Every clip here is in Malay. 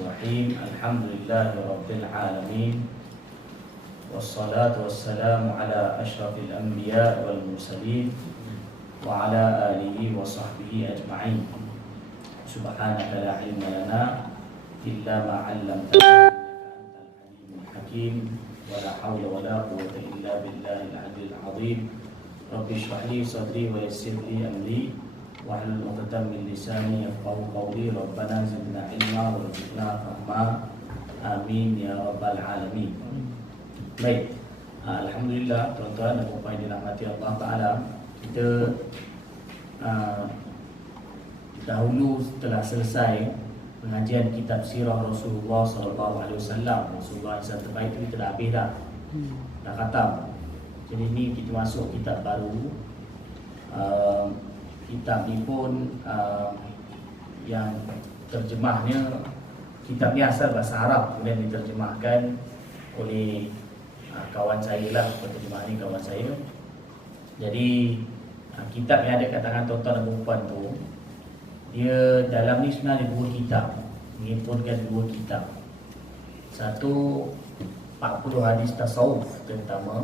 Bismillahirrahmanirrahim. Alhamdulillahirabbil alamin. Wassalatu wassalamu ala asyrafil anbiya wal mursalin wa ala alihi wa sahbihi ajma'in. Subhanaka la ilma lana illa ma 'allamtana innaka antal alimul hakim. Wa la haula wa la quwwata illa billahil aliyyil azim. Rabbi shrah li sadri wa yassir li amri wahlul 'uqdatam min lisani yafqahu qawli. Rabbana zidna ilma warzuqna fahma. Amin ya rabbal alamin. Baik, alhamdulillah tuan-tuan dan puan yang dirahmati Allah Taala, kita dahulu telah selesai pengajian kitab sirah Rasulullah sallallahu alaihi wasallam. Rasulullah yang terbaik itu kita dah habis dah khatam. Jadi ni kita masuk kitab baru. Kitab ni pun yang terjemahnya, kitab ni asal bahasa Arab, kemudian diterjemahkan oleh kawan saya lah, penterjemah ni kawan saya. Jadi kitab yang ada kat tangan tuan-tuan dan puan tu, dia dalam ni sebenarnya dua kitab, menghimpunkan dua kitab. Satu 40 hadis tasawuf terutama,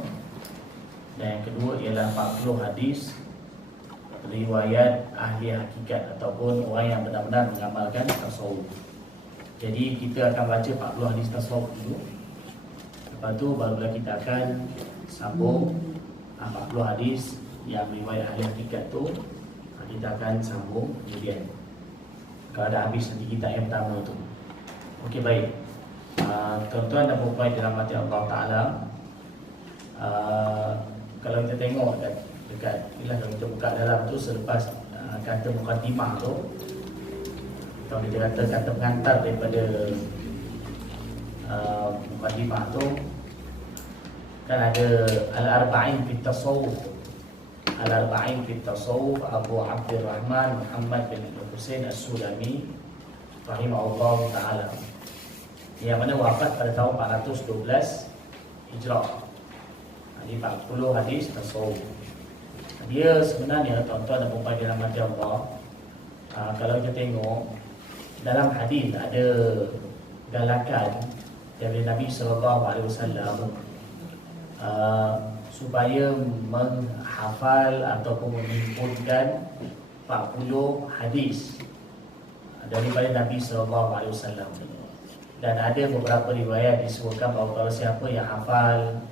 dan yang kedua ialah 40 hadis riwayat ahli hakikat ataupun orang yang benar-benar mengamalkan tasawuf. Jadi kita akan baca 40 hadis tasawuf dulu. Lepas tu barulah kita akan sambung 40 hadis yang riwayat ahli hakikat tu, kita akan sambung kemudian kalau dah habis nanti kitab yang pertama tu. Okey, baik. Tuan-tuan dan puan dirahmati Allah Taala, kalau kita tengok dekat inilah, kalau kita buka dalam tu selepas kata mukadimah tu, atau kita kata pengantar daripada mukadimah tu, kan ada Al-Arba'in fit Tasawuf. Al-Arba'in fit Tasawuf Abu Abdurrahman Muhammad bin Husain As-Sulami rahimahullah ta'ala, yang mana wafat pada tahun 412 Hijrah. Ini 40 hadis tasawuf. Dia sebenarnya tuan-tuan dan puan dirahmati Allah, kalau kita tengok dalam hadis ada galakan dari Nabi SAW supaya menghafal ataupun menghimpunkan 40 hadis daripada Nabi SAW. Dan ada beberapa riwayat disebutkan bahawa kalau siapa yang hafal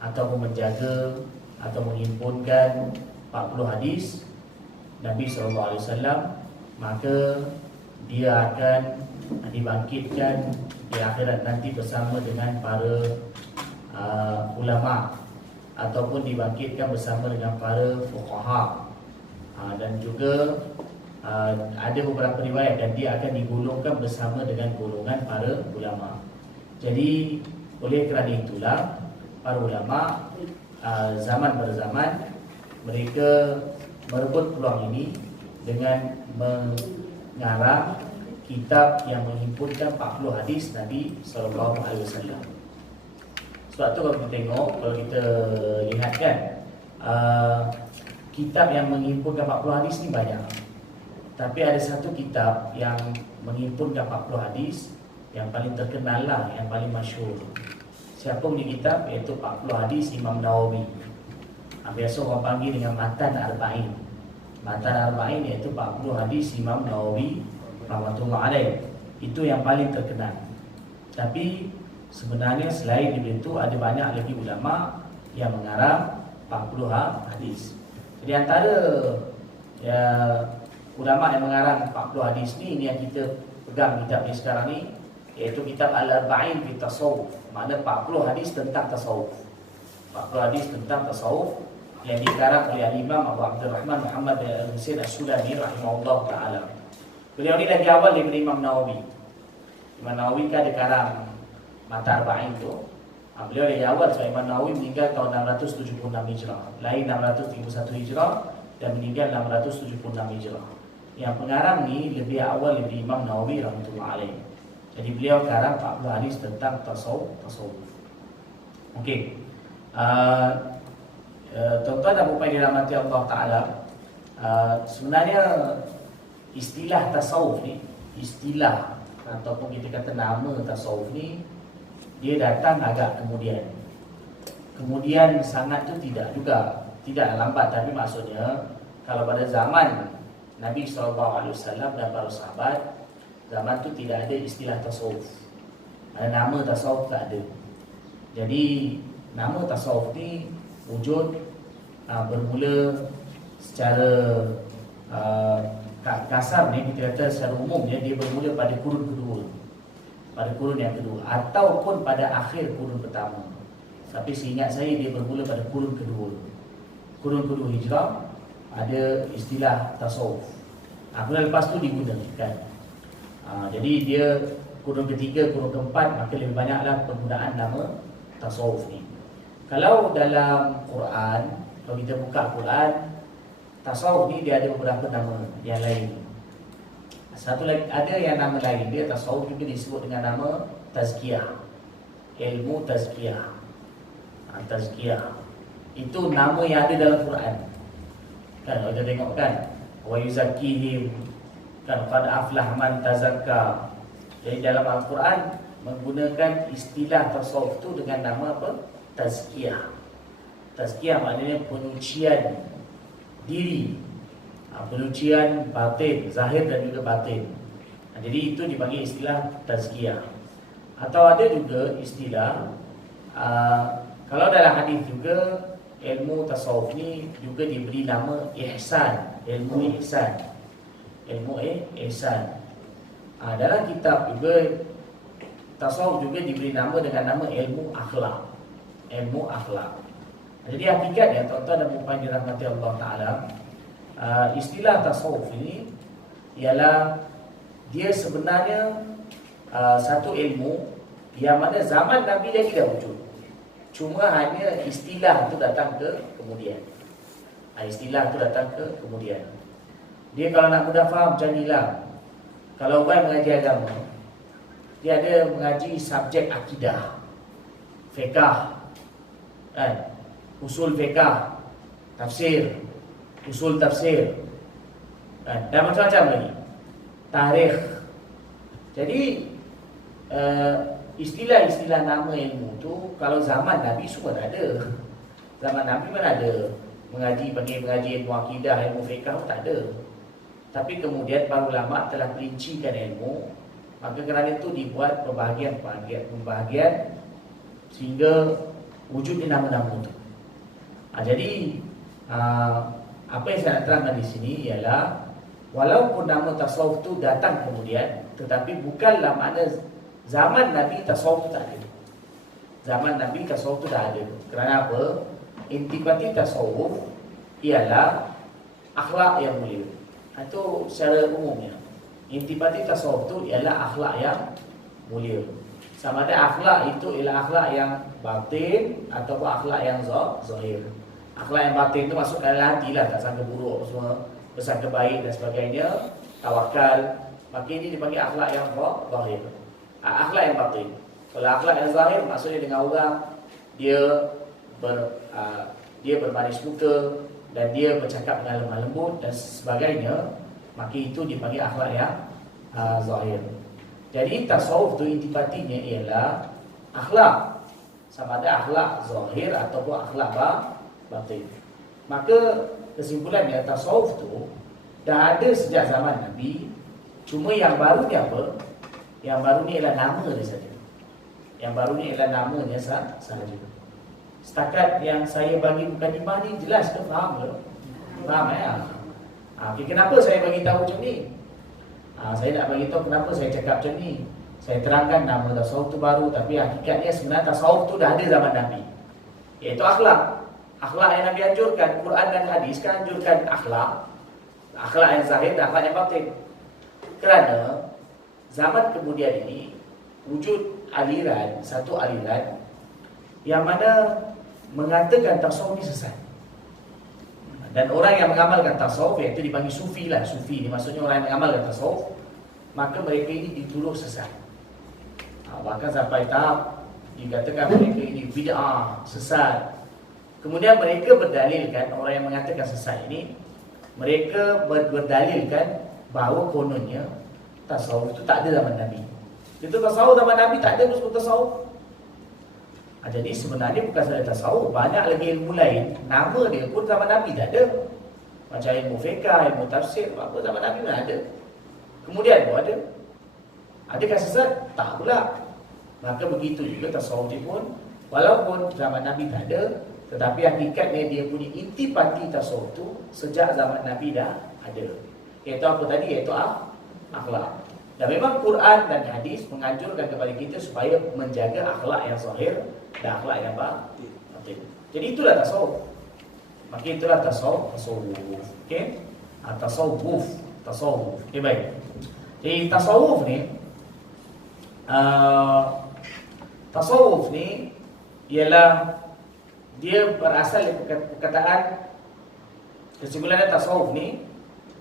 ataupun menjaga atau menghimpunkan 40 hadis Nabi SAW, maka dia akan dibangkitkan di akhirat nanti bersama dengan para ulama, ataupun dibangkitkan bersama dengan para fuqaha, dan juga ada beberapa riwayat dan dia akan digolongkan bersama dengan golongan para ulama. Jadi oleh kerana itulah para ulama zaman ber zaman mereka merebut peluang ini dengan mengarang kitab yang menghimpunkan 40 hadis Nabi SAW. Sebab tu kalau kita tengok, kalau kita lihat kan, kitab yang menghimpunkan 40 hadis ni banyak. Tapi ada satu kitab yang menghimpunkan 40 hadis yang paling terkenal lah, yang paling masyhur. Siapa punya kitab? Iaitu 40 hadis Imam Nawawi. Biasa orang panggil dengan Matan Arba'in. Matan Arba'in iaitu 40 hadis Imam Nawawi rahmatullah alaih. Itu yang paling terkenal. Tapi sebenarnya selain itu ada banyak lagi ulama yang mengarang 40 hadis. Jadi antara ulama yang mengarang 40 hadis ni, ini yang kita pegang kitab ni sekarang ni, iaitu kitab Al-Arba'in fi Tasawuf. Makna 40 hadis tentang tasawuf. 40 hadis tentang tasawuf yang dikarang oleh Imam Abu Abdurrahman Muhammad bin Husain As-Sulami rahimahullah ta'ala. Beliau ni lagi awal daripada Imam Nawawi. Imam Nawawi kan ada karang Mata Arba'in tu. Beliau lagi awal sebab Imam Nawawi meninggal tahun 676 Hijrah. Lahir 631 Hijrah dan meninggal 676 Hijrah. Yang pengarang ni lebih awal daripada Imam Nawawi rahmatullah alaih. Jadi beliau karang 40 hadis tentang tasawuf. Okey. Tuan-tuan dan puan dirahmati Allah Ta'ala, sebenarnya istilah tasawuf ni, istilah ataupun kita kata nama tasawuf ni, dia datang agak kemudian. Kemudian sangat tu tidak juga, tidak lambat, tapi maksudnya kalau pada zaman Nabi SAW dan para sahabat, zaman tu tidak ada istilah tasawuf. Ada nama tasawuf tak ada. Jadi nama tasawuf ni wujud bermula secara kasar ni, kita kata secara umumnya dia bermula pada kurun kedua, pada kurun yang kedua, ataupun pada akhir kurun pertama. Tapi seingat saya dia bermula pada kurun kedua. Kurun kedua Hijrah ada istilah tasawuf. Kemudian lepas tu digunakan. Jadi dia kurun ketiga, kurun keempat, maka lebih banyaklah penggunaan nama tasawuf ni. Kalau dalam Quran, kalau kita buka Quran, tasawuf ni dia ada beberapa nama yang lain. Satu lagi ada yang nama lain dia, tasawuf juga disebut dengan nama tazkiyah. Ilmu tazkiyah. Tazkiyah itu nama yang ada dalam Quran. Kan kita tengok kan, wa yuzakkihim, kan qad aflah man tazakka. Jadi dalam Al-Quran menggunakan istilah tasawuf tu dengan nama apa? Tazkiyah. Tazkiyah maknanya penyucian diri, penyucian batin, zahir dan juga batin. Jadi itu dipanggil istilah tazkiyah. Atau ada juga istilah kalau dalam hadis juga ilmu tasawuf ni juga diberi nama ihsan, ilmu ihsan. Ilmu ihsan. Dalam kitab juga tasawuf juga diberi nama dengan nama ilmu akhlak. Ilmu akhlak. Jadi hakikatnya tuan-tuan dan puan yang dirahmati Allah Taala, istilah tasawuf ini ialah dia sebenarnya satu ilmu yang mana zaman Nabi dia tidak wujud. Cuma hanya istilah tu datang ke kemudian. Istilah tu datang ke kemudian. Dia kalau nak mudah faham macam inilah. Kalau orang mengaji agama, dia ada mengaji subjek akidah, fiqh, kan? Usul fiqh, tafsir, usul tafsir, kan? Dan macam-macam lagi. Tarikh. Jadi istilah-istilah nama ilmu tu kalau zaman Nabi semua tak ada. Zaman Nabi mana ada mengaji ilmu akidah, ilmu fiqh, tak ada. Tapi kemudian para ulama telah perincikan ilmu, maka kerana itu dibuat pembahagian sehingga wujudnya nama-nama itu. Jadi apa yang saya nak terangkan di sini ialah walaupun nama tasawuf itu datang kemudian, tetapi bukanlah makna zaman Nabi tasawuf tak ada. Zaman Nabi tasawuf itu dah ada. Kerana apa? Intipati tasawuf ialah akhlak yang mulia. Itu secara umumnya. Intipati tasawuf itu ialah akhlak yang mulia. Sama ada akhlak itu ialah akhlak yang batin ataupun akhlak yang zahir. Akhlak yang batin itu masuk dalam hati lah, tak sangka buruk semua, bersangka baik dan sebagainya, tawakal. Maka ini dipanggil akhlak yang zahir. Akhlak yang batin. Kalau akhlak yang zahir maksudnya dengan orang dia berbaris muka dan dia bercakap dengan lemah lembut dan sebagainya, maka itu dipanggil akhlak yang zahir. Jadi tasawuf tu intipatinya ialah akhlak, sama ada akhlak zahir ataupun akhlak batin. Maka kesimpulannya tasawuf tu dah ada sejak zaman Nabi. Cuma yang baru ni apa? Yang baru ni ialah nama dia saja. Yang baru ni ialah namanya sahaja. Setakat yang saya bagi mukadimah ni jelas ke, faham ke? Faham ya? Okay, kenapa saya bagi tahu macam ni? Saya nak bagi tahu kenapa saya cakap macam ni. Saya terangkan nama tasawuf tu baru, tapi hakikatnya sebenarnya tasawuf tu dah ada zaman Nabi. Iaitu akhlak. Akhlak yang Nabi anjurkan, Quran dan hadis kan anjurkan akhlak. Akhlak yang zahir dan akhlak yang batin. Kerana zaman kemudian ini wujud aliran, satu aliran yang mana mengatakan tasawuf ni sesat. Dan orang yang mengamalkan tasawuf, iaitu dipanggil sufi lah. Sufi ni maksudnya orang yang mengamalkan tasawuf, maka mereka ini dituduh sesat. Bahkan sampai tahap dikatakan mereka ini bid'ah, sesat. Kemudian mereka berdalilkan, orang yang mengatakan sesat ini, mereka berdalilkan bahawa kononnya tasawuf itu tak ada zaman Nabi. Kita tasawuf zaman Nabi tak ada sebut tasawuf. Jadi sebenarnya bukan sahaja tasawuf, banyak lagi ilmu lain, nama dia pun zaman Nabi tak ada. Macam ilmu fiqh, ilmu tafsir, apa zaman Nabi pun ada. Kemudian pun ada. Adakah sesat? Tak pula. Maka begitu juga tasawuf dia pun, walaupun zaman Nabi tak ada, tetapi hakikatnya dia punya intipati tasawuf tu sejak zaman Nabi dah ada. Iaitu apa tadi? Iaitu akhlak. Dan memang Quran dan hadis menganjurkan kepada kita supaya menjaga akhlak yang zahir dan akhlak yang batin. Jadi itulah tasawuf. Maka itulah tasawuf. Okey? Tasawuf. Okey, baik. Jadi tasawuf ni ialah dia berasal dari perkataan, kesimpulan tasawuf ni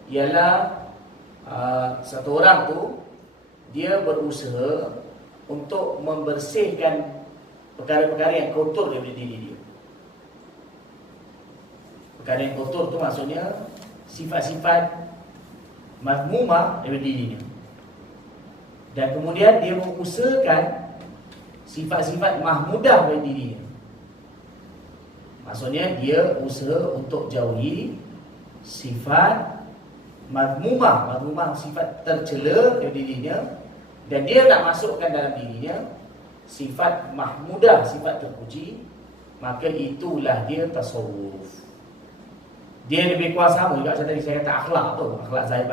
ialah satu orang tu dia berusaha untuk membersihkan perkara-perkara yang kotor daripada diri dia. Perkara yang kotor tu maksudnya sifat-sifat mazmumah daripada dirinya. Dan kemudian dia mengusahakan sifat-sifat mahmudah daripada dirinya. Maksudnya dia usaha untuk jauhi sifat mazmumah sifat tercela dari dirinya, dan dia nak masukkan dalam dirinya sifat mahmudah, sifat terpuji. Maka itulah dia tasawuf. Dia lebih kuat sama juga macam tadi saya kata akhlak tu, akhlak zahir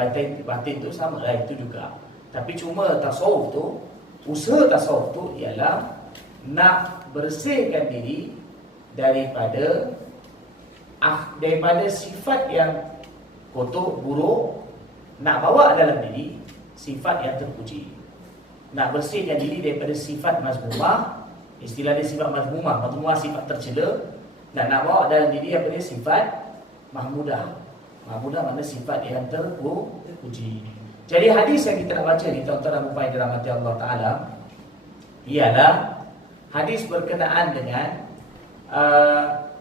batin tu sama lah, itu juga. Tapi cuma tasawuf tu, usaha tasawuf tu ialah nak bersihkan diri daripada sifat yang kotor, buruk, nak bawa dalam diri sifat yang terpuji. Nak bersihkan diri daripada sifat mazmumah, istilah dia sifat mazmumah sifat tercela, dan nak bawa dalam diri apa dia sifat mahmudah. Mahmudah makna sifat yang terpuji. Jadi hadis yang kita nak baca ni, tuan-tuan dan puan yang dirahmati Allah Ta'ala, ialah hadis berkenaan dengan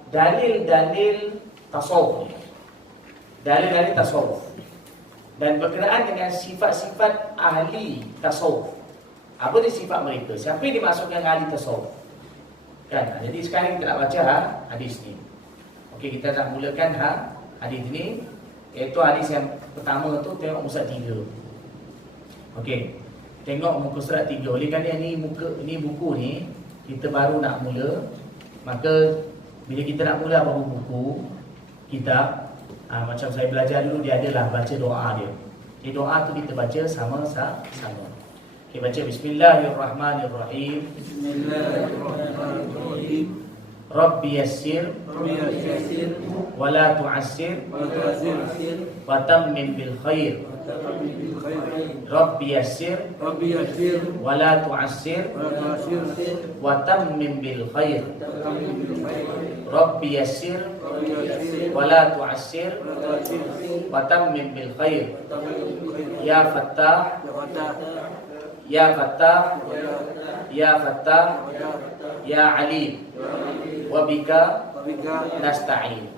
dalil-dalil tasawuf. Dalil-dalil tasawuf. Dan berkenaan dengan sifat-sifat ahli tasawuf. Apa dia sifat mereka? Siapa yang dimaksudkan ahli tasawuf? Kan? Jadi sekarang kita nak baca hadis ni. Okey, kita nak mulakan hadis ni, iaitu hadis yang pertama tu tengok muka 3. Okey. Tengok muka surat 3. Oleh kerana ni buku ni kita baru nak mula, maka bila kita nak mula apa buku kitab, macam saya belajar dulu, dia adalah baca doa dia. Jadi doa tu kita baca sama-sama. Okey, baca Bismillahirrahmanirrahim. Bismillahirrahmanirrahim. Rabbi yassir wa la tu'assir wa tammim bil khair. Rabbi yassir wa la tu'assir wa tammim bil khair. Rabbi yassir wa la tu'assir wa tammim bil khair. Ya Fattah, Ya Fattah, Ya Fattah, Ya Alim, wabika nasta'in.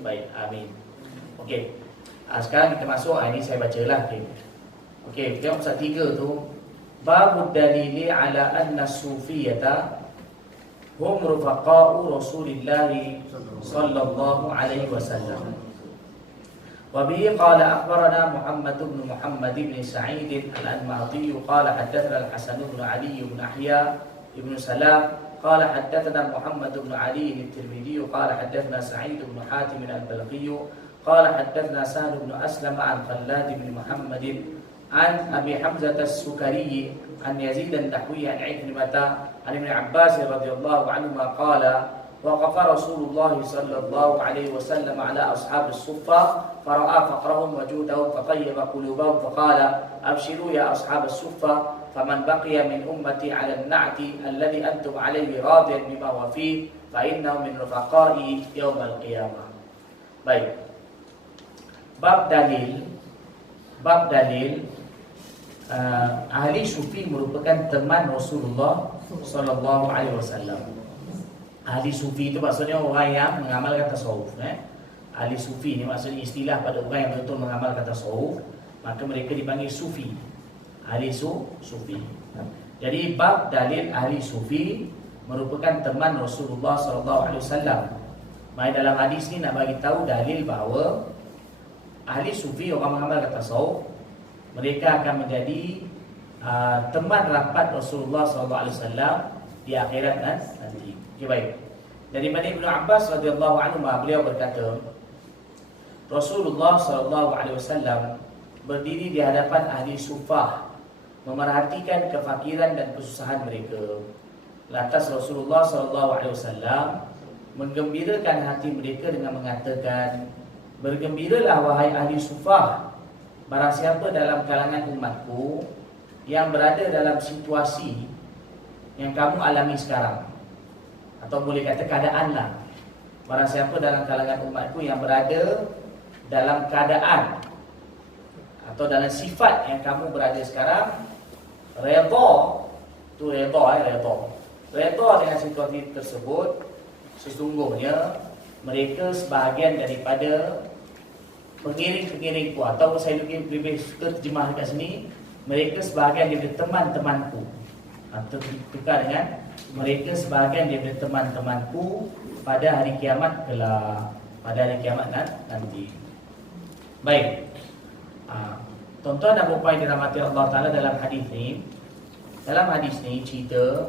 Baik, amin. Okey. Sekarang kita masuk, ini saya bacalah. Okey, tengok pasal 3 tu. Babud dalili ala anna sufiyata hum rufaqa'u Rasulillah sallallahu alaihi wasallam. وبه قال أخبرنا محمد بن سعيد الأنماطي قال حدثنا الحسن بن علي بن أحياء بن سلام قال حدثنا محمد بن علي الترمذي قال حدثنا سعيد بن حاتم البلخي قال حدثنا سهل بن أسلم عن خلاد بن محمد عن أبي حمزة السكري عن يزيد النحوي عن عكرمة عن ابن عباس رضي الله عنهما قال وقف رسول الله صلى الله عليه وسلم على أصحاب الصفة فرأى فقرهم وجودهم فطيب قلوبهم فقال أبشروا يا أصحاب الصفة فمن بقي من أمتي على النعت الذي أنتم عليه راض بما هو فيه فإنه من رفقائي يوم القيامة. Baik. Bab dalil ahli sufi merupakan teman Rasulullah sallallahu alaihi wasallam. Ahli sufi itu maksudnya orang yang mengamalkan tasawuf. Ahli sufi ni maksudnya istilah pada orang yang betul mengamalkan tasawuf, maka mereka dipanggil sufi. Ahli sufi. Jadi bab dalil ahli sufi merupakan teman Rasulullah SAW. Mai dalam hadis ni nak bagi tahu dalil bahawa ahli sufi, orang mengamal kata tasawuf, mereka akan menjadi teman rapat Rasulullah SAW di akhirat nanti. Okay, baik. Daripada Ibnu Abbas radhiyallahu anhu, beliau berkata, Rasulullah SAW berdiri di hadapan ahli sufah, memerhatikan kefakiran dan kesusahan mereka. Lantas Rasulullah SAW menggembirakan hati mereka dengan mengatakan, bergembiralah wahai ahli sufah, barang siapa dalam kalangan umatku yang berada dalam situasi yang kamu alami sekarang, atau boleh kata keadaanlah, barang siapa dalam kalangan umatku yang berada dalam keadaan atau dalam sifat yang kamu berada sekarang, redha, tu redha dengan situasi tersebut, sesungguhnya mereka sebahagian daripada pengiring-pengiringku, atau saya lebih suka terjemah dekat sini, mereka sebahagian daripada teman-temanku, atau tukar dengan mereka sebahagian daripada teman-temanku pada hari kiamat kelak, pada hari kiamat nanti. Baik, tuan-tuan dan puan-puan dirahmati Allah Ta'ala, dalam hadis ni cerita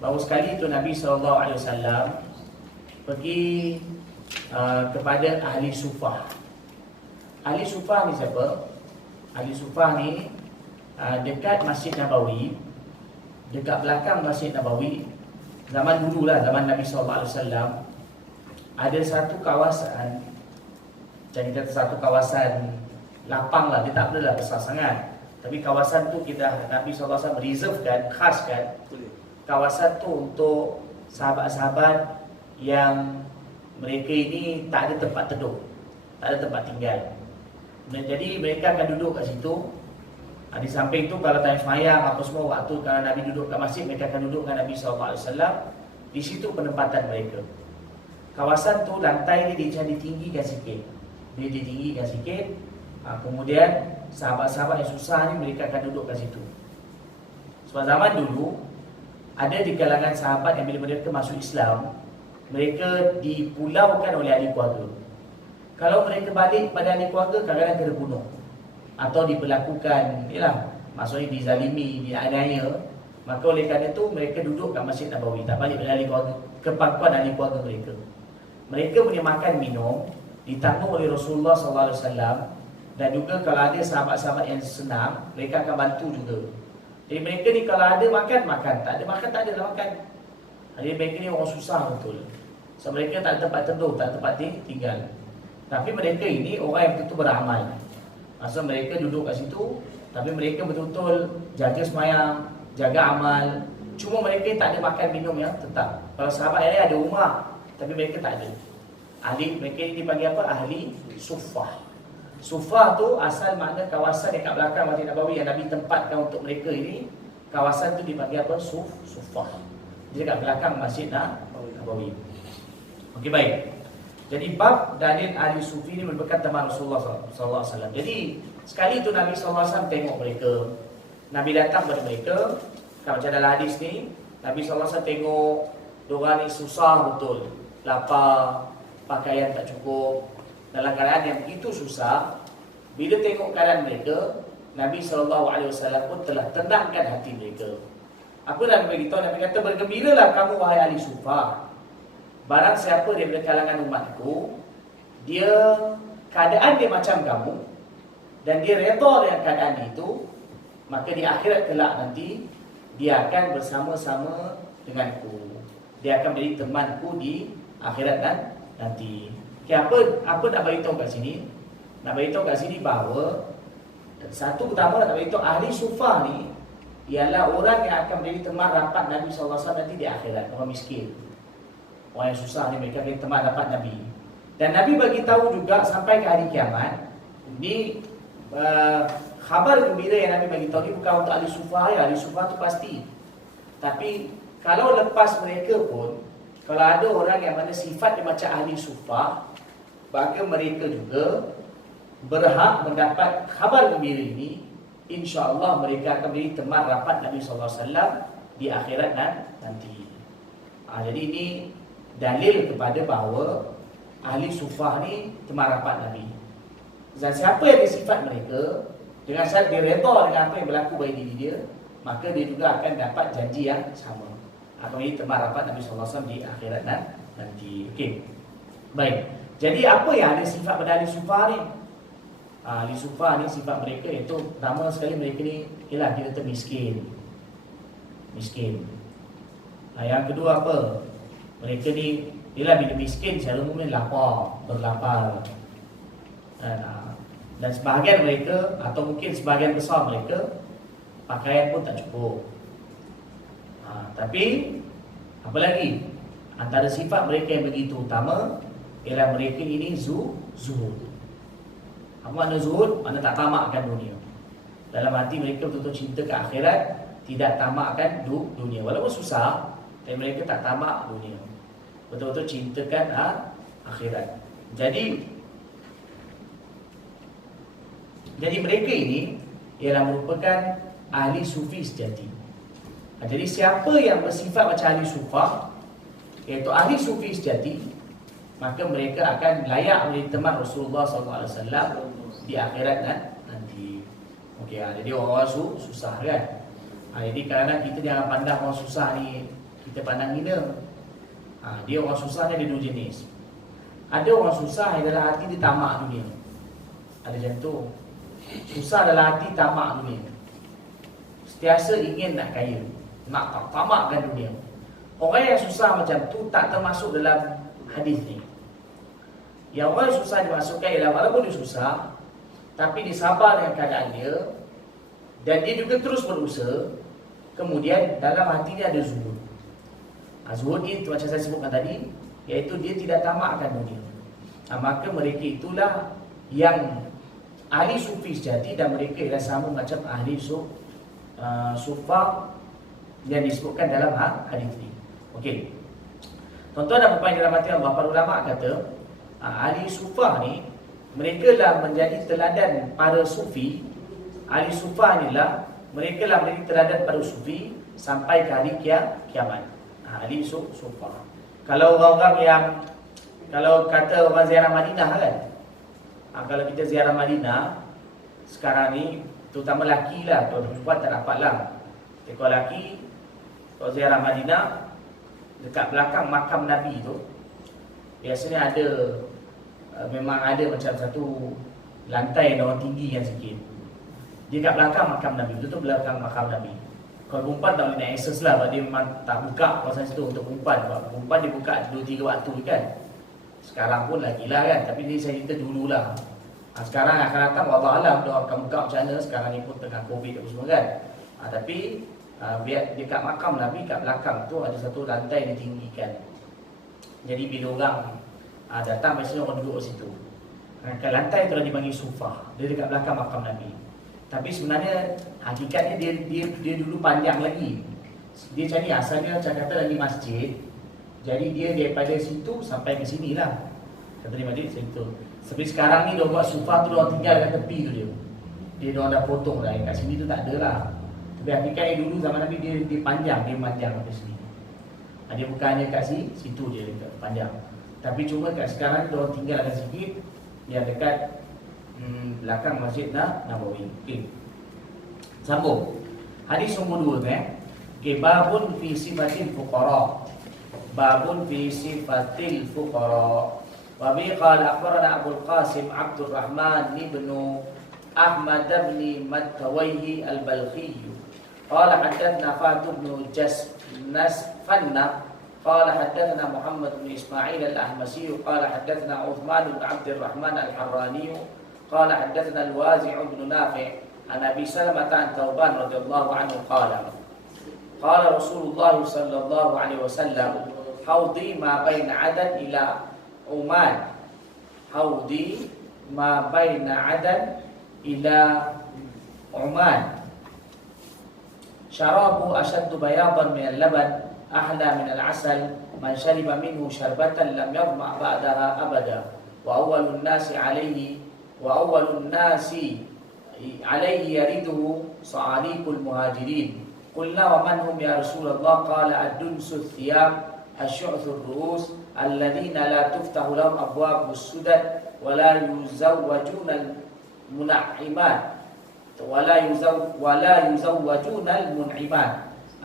bahawa sekali itu Nabi SAW pergi kepada ahli sufah. Ahli sufah ni siapa? Ahli sufah ni dekat Masjid Nabawi, dekat belakang Masjid Nabawi, zaman dulu lah, zaman Nabi SAW, ada satu kawasan, macam kita kata satu kawasan lapang lah, dia tak adalah besar sangat, tapi kawasan tu kita Nabi SAW reservekan, khaskan kawasan tu untuk sahabat-sahabat yang mereka ini tak ada tempat teduh, tak ada tempat tinggal. Jadi mereka akan duduk kat situ. Di samping tu kalau time semayang apa semua, waktu kalau Nabi duduk kat masjid, mereka akan duduk dengan Nabi SAW. Di situ penempatan mereka. Kawasan tu lantai dia ditinggikan sikit. Dia ditinggikan sikit. Kemudian sahabat-sahabat yang susah ni mereka akan duduk kat situ. Sebab zaman dulu ada di kalangan sahabat yang bila mereka masuk Islam, mereka dipulaukan oleh ahli keluarga. Kalau mereka balik pada ahli keluarga, kadang-kadang kena bunuh atau diberlakukan, maksudnya dizalimi, dianiaya. Maka oleh kerana itu mereka duduk kat Masjid Nabawi, tak balik pada ahli keluarga, ke pangkuan ahli keluarga mereka. Mereka punya makan minum ditanggung oleh Rasulullah SAW, dan juga kalau ada sahabat-sahabat yang senang, mereka akan bantu juga. Jadi mereka ni kalau ada makan, tak ada makan, tak ada makan. Jadi mereka ni orang susah betul. So mereka tak ada tempat teduh, tak ada tempat tinggal. Tapi mereka ini orang yang betul-betul beramal. Maksud mereka duduk kat situ, tapi mereka betul-betul jaga semayang, jaga amal. Cuma mereka tak ada makan minum yang tetap. Kalau sahabat yang lain ada rumah, tapi mereka tak ada. Ahli, mereka ini dipanggil apa? Ahli sufah. Sufah tu asal makna kawasan dekat belakang Masjid Nabawi yang Nabi tempatkan untuk mereka ini. Kawasan tu dipanggil apa? Sufah. Dia dekat belakang Masjid Nabawi. Okey, baik. Jadi bab dalil ahli sufi ini merupakan teman Rasulullah SAW. Jadi sekali itu Nabi SAW tengok mereka. Nabi datang kepada mereka. Kalau macam dalam hadis ni, Nabi SAW tengok diorang ni susah betul, lapar, pakaian tak cukup, dalam keadaan yang begitu susah. Bila tengok keadaan mereka, Nabi SAW pun telah tenangkan hati mereka. Apa Nabi beritahu? Nabi kata, bergembiralah kamu wahai ahli sufah, barang siapa daripada kalangan umatku, dia keadaan dia macam kamu dan dia redha dengan keadaan itu, maka di akhirat kelak nanti dia akan bersama-sama denganku. Dia akan menjadi temanku di akhirat nanti. Okay, apa nak beritahu kat sini? Nak beritahu kat sini bahawa satu pertama nak beritahu ahli sufah ni ialah orang yang akan menjadi teman rapat Nabi SAW nanti di akhirat. Orang miskin, orang yang susah ni, mereka akan teman rapat Nabi. Dan Nabi bagi tahu juga sampai ke hari kiamat. Ini khabar gembira yang Nabi bagi tahu ni bukan untuk ahli sufah ya. Ahli sufah tu pasti. Tapi kalau lepas mereka pun, kalau ada orang yang mana sifat dia macam ahli sufah, maka mereka juga berhak mendapat khabar gembira ini insya-Allah mereka akan menjadi teman rapat Nabi sallallahu alaihi wasallam di akhirat nanti. Jadi ini dalil kepada bahawa ahli sufah ni teman rapat Nabi. Dan siapa yang disifat mereka dengan syarat dia redha dengan apa yang berlaku bagi diri dia, maka dia juga akan dapat janji yang sama. Akan menjadi teman rapat Nabi sallallahu alaihi wasallam di akhirat nanti. Okey. Baik. Jadi apa yang ada sifat pada ahli sufah ni? Ahli sufah ni sifat mereka iaitu pertama sekali mereka ni ialah dia kata miskin. Yang kedua apa? Mereka ni ialah bila miskin secara umum ni berlapar. Dan sebahagian mereka atau mungkin sebahagian besar mereka pakaian pun tak cukup. Tapi apa lagi? Antara sifat mereka yang begitu utama ialah mereka ini zuhud. Apa makna zuhud? Makna tak tamakkan dunia. Dalam hati mereka betul-betul cinta ke akhirat, tidak tamakkan dunia. Walaupun susah, tapi mereka tak tamak dunia. Betul-betul cintakan akhirat. Jadi mereka ini ialah merupakan ahli sufi sejati. Jadi siapa yang bersifat macam ahli sufah, iaitu ahli sufi sejati, maka mereka akan layak menjadi teman Rasulullah SAW di akhirat nanti. Okey, jadi orang susah kan. Jadi kadang-kadang kita jangan pandang orang susah ni kita pandang hina. Dia orang susah ni ada dua jenis. Ada orang susah yang dalam hati dia tamak dunia. Ada macam tu. Susah dalam hati tamak dunia. Sentiasa ingin nak kaya, nak tamakkan dunia. Orang yang susah macam tu tak termasuk dalam hadis ni. Yang orang yang susah dimasukkan ialah walaupun dia susah, tapi dia sabar dengan keadaan dia, dan dia juga terus berusaha. Kemudian dalam hati dia ada zuhud. Zuhud ni macam saya sebutkan tadi, iaitu dia tidak tamakkan dunia. Maka mereka itulah yang ahli sufi sejati, dan mereka ialah sama macam ahli sufah yang disebutkan dalam hadis ini. Okey. Tuan-tuan dan puan-puan dalam hati Allah, para ulama kata ahli sufah ni mereka lah menjadi teladan para sufi. Ahli sufah inilah mereka lah menjadi teladan para sufi sampai ke hari kiamat. Ahli sufah. Kalau orang-orang yang, kalau kata orang ziarah Madinah kan, kalau kita ziarah Madinah sekarang ni, terutama lelaki lah, kalau perempuan tak dapat lah. Kalau lelaki, kalau ziarah Madinah, dekat belakang makam Nabi tu biasanya ada memang ada macam satu lantai yang orang tinggi yang sikit. Dia kat belakang makam Nabi, betul belakang makam Nabi. Kalau perempuan tak boleh nak access lah, sebab dia memang tak buka kawasan situ untuk perempuan. Sebab perempuan dia buka 2-3 waktu kan. Sekarang pun lagi lah kan, tapi ni saya cerita dululah. Sekarang akan datang wallahualam dia akan buka macam mana. Sekarang ni pun tengah Covid apa semua kan. Tapi biar dekat makam Nabi, kat belakang tu ada satu lantai yang ditinggikan. Jadi bila orang datang, biasanya orang duduk kat situ. Kat lantai tu dah dipanggil sufah. Dia dekat belakang makam Nabi. Tapi sebenarnya hakikatnya dia dulu panjang lagi. Dia macam ni, asalnya macam kata lagi masjid. Jadi dia daripada situ sampai ke sini lah. Kata dia masjid situ. Tapi sekarang ni dia buat sufah tu, dia tinggal kat tepi tu dia. Dia orang dah potong lah. Kat sini tu tak ada lah. Tapi hakikatnya dulu zaman Nabi dia panjang, dia panjang kat sini. Dia bukan hanya kat situ dia dekat panjang. Tapi cuma kat sekarang dia orang tinggal agak sikit yang dekat belakang Masjid Nabawi. Okey. Sambung. Hadis nombor 2 kan. Okey, babun fi sifatil fuqara. Babun fi sifatil fuqara. Wa bi qala akhbarana Abu Qasim Abdul Rahman ibn Ahmad ibn Matawayhi al-Balkhi. Qala hadatsna Fatul ibn Nasfanna. قال حدثنا محمد بن إسماعيل الأحمسي قال حدثنا عثمان بن عبد الرحمن الحراني قال حدثنا الوازع بن نافع عن أبي سلمة عن ثوبان رضي الله عنه قال رسول الله صلى الله عليه وسلم حوضي ما بين عدن إلى عمان حوضي ما بين عدن إلى عمان شرابه أشد بياضا من اللبن أحلى من العسل من شرب منه شربة لم يظمأ بعدها أبدا وأول الناس alaihi yariduhu sa'alikul muhajirin. Qulna wa man hum ya Rasulullah? Qala ad-dunsu thiyab asy'uthur ru'us alladhina la tuftahu lahum abwabus sudad wa la yuzawwajuna al-mun'imat wa la yuzawwajuna al-mun'imat